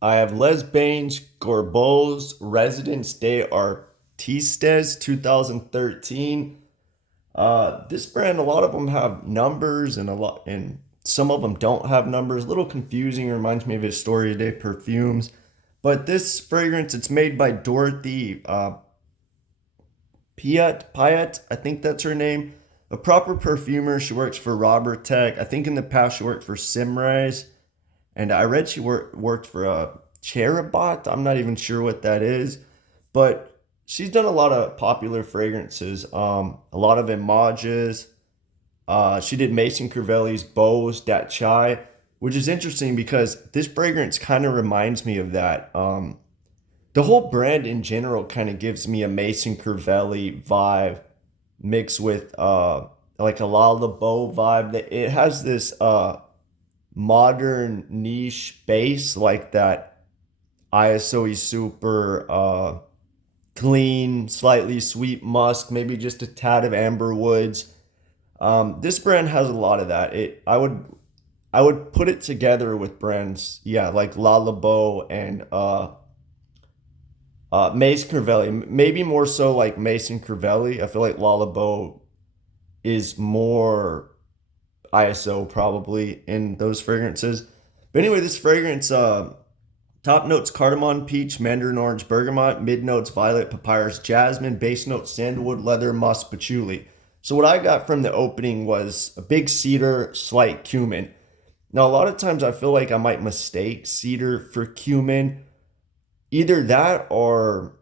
I have Les Bains Guerbois Residence des Artistes 2013. This brand, a lot of them have numbers and some of them don't have numbers. A little confusing. Reminds me of Historia de Perfumes. But this fragrance, it's made by Dorothy Piat. I think that's her name. A proper perfumer. She works for Robert Tech. I think in the past she worked for Simrise. And I read she worked for Cherubot. I'm not even sure what that is, but she's done a lot of popular fragrances. A lot of images. She did Mason Crivelli's Bows Dat Chai, which is interesting because this fragrance kind of reminds me of that. The whole brand in general kind of gives me a Mason Crivelli vibe mixed with like a La La Beau vibe. It has this modern niche base like that ISO super clean, slightly sweet musk, maybe just a tad of amber woods. This brand has a lot of that. I would put it together with brands, yeah, like La La Beau and Mace Crivelli. Maybe more so like Mason Crivelli. I feel like La La Beau is more ISO probably in those fragrances. But anyway, this fragrance, top notes cardamom, peach, mandarin orange, bergamot, mid notes violet, papyrus, jasmine, base notes sandalwood, leather, musk, patchouli. So what I got from the opening was a big cedar, slight cumin. Now a lot of times I feel like I might mistake cedar for cumin. Either that or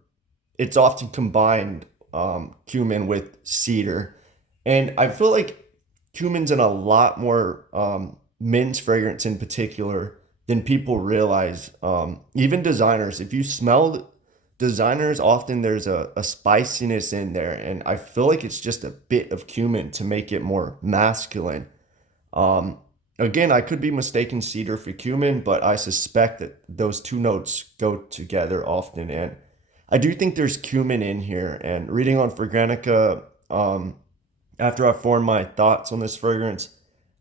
it's often combined cumin with cedar. And I feel like cumin's in a lot more men's fragrance in particular than people realize. Even designers, if you smell designers, often there's a spiciness in there. And I feel like it's just a bit of cumin to make it more masculine. Um, Again, I could be mistaken cedar for cumin, but I suspect that those two notes go together often. And I do think there's cumin in here. And reading on Fragrantica, after I formed my thoughts on this fragrance,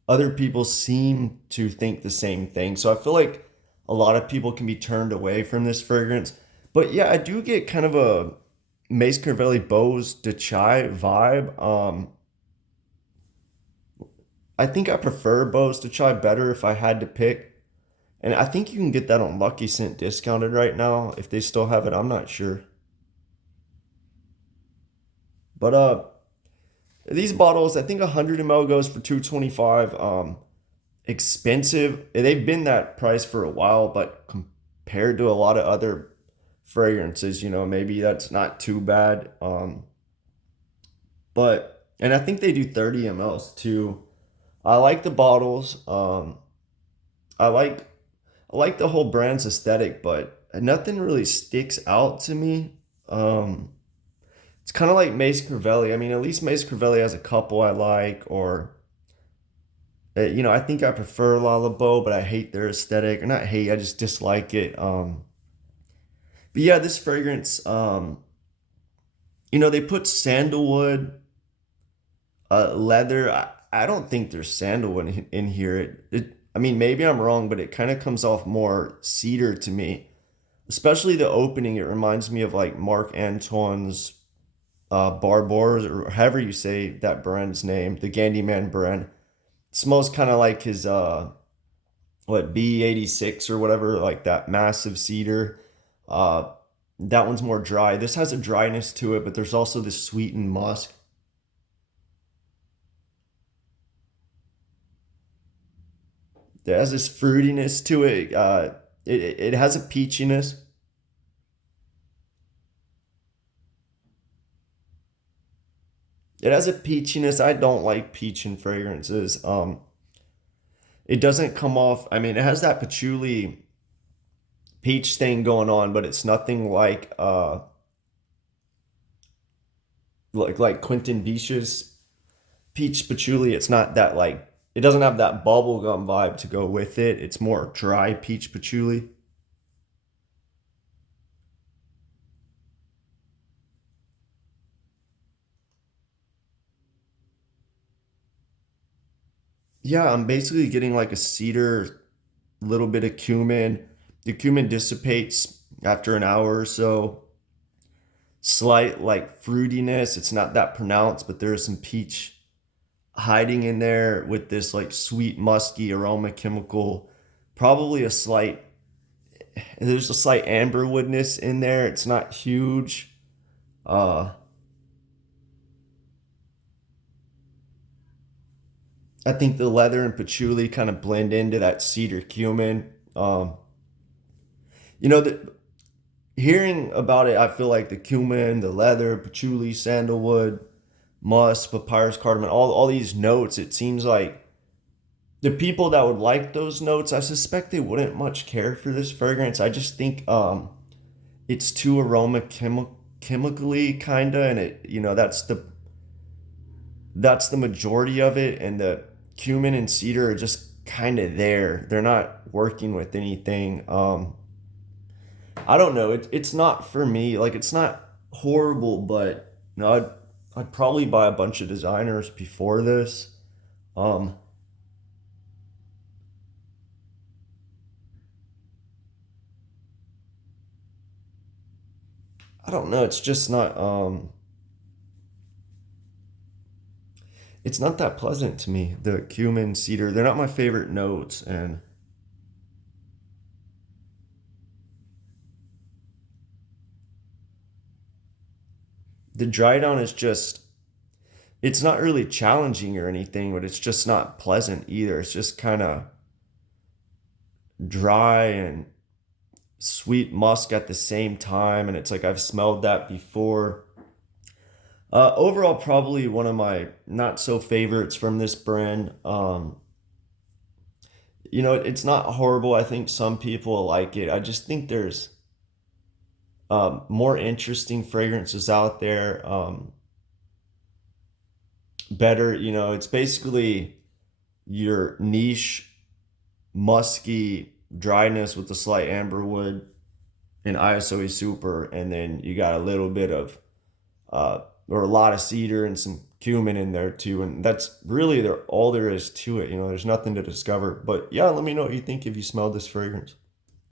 other people seem to think the same thing. So I feel like a lot of people can be turned away from this fragrance. But yeah, I do get kind of a Mace Carvelli Bose de Chai vibe. I think I prefer Bose de Chai better if I had to pick. And I think you can get that on Lucky Scent discounted right now if they still have it. I'm not sure. But these bottles, I think 100 ml goes for 225. Expensive. They've been that price for a while, but compared to a lot of other fragrances, maybe that's not too bad. But and I think they do 30 mLs too. I like the bottles. I like I like the whole brand's aesthetic, but nothing really sticks out to me. Um, it's kind of like Mace Crivelli. I mean, at least Mace Crivelli has a couple I like, or I think I prefer Lalabo, but I hate their aesthetic. Or not hate, I just dislike it. But yeah, this fragrance, they put sandalwood, leather. I don't think there's sandalwood in here. I mean, maybe I'm wrong, but it kind of comes off more cedar to me. Especially the opening, it reminds me of like Marc Antoine's Barbours, or however you say that brand's name, the Candyman brand. It smells kind of like his what B86 or whatever, like that massive cedar. Uh, that one's more dry. This has a dryness to it, but there's also this sweetened musk. It has this fruitiness to it. It has a peachiness. It has a peachiness. I don't like peach in fragrances. It doesn't come off. I mean, it has that patchouli peach thing going on, but it's nothing like Quentin Beach's peach patchouli. It's not that like it doesn't have that bubblegum vibe to go with it. It's more dry peach patchouli. Yeah, I'm basically getting like a cedar, little bit of cumin. The cumin dissipates after an hour or so. Slight like fruitiness. It's not that pronounced, but there is some peach hiding in there with this like sweet musky aroma chemical. Probably a slight there's a slight amber woodness in there. It's not huge. Uh I think the leather and patchouli kind of blend into that cedar cumin. You know, hearing about it, I feel like the cumin, the leather, patchouli, sandalwood, musk, papyrus, cardamom, all these notes, it seems like the people that would like those notes, I suspect they wouldn't much care for this fragrance. I just think it's too chemically kinda, and it that's the majority of it, and the cumin and cedar are just kind of there. They're not working with anything. I don't know. It's not for me. Like it's not horrible, but no, I'd probably buy a bunch of designers before this. Um, I don't know. It's just not. It's not that pleasant to me. The cumin, cedar, they're not my favorite notes, and the dry down is just. It's not really challenging or anything, but it's just not pleasant either. It's just kind of dry and sweet musk at the same time, and it's like I've smelled that before. Overall, probably one of my not so favorites from this brand. It's not horrible. I think some people like it. I just think there's more interesting fragrances out there. Better, it's basically your niche musky dryness with a slight amberwood and ISOE super, and then you got a little bit of or a lot of cedar and some cumin in there too, and that's really all there is to it. There's nothing to discover. But yeah, let me know what you think if you smelled this fragrance.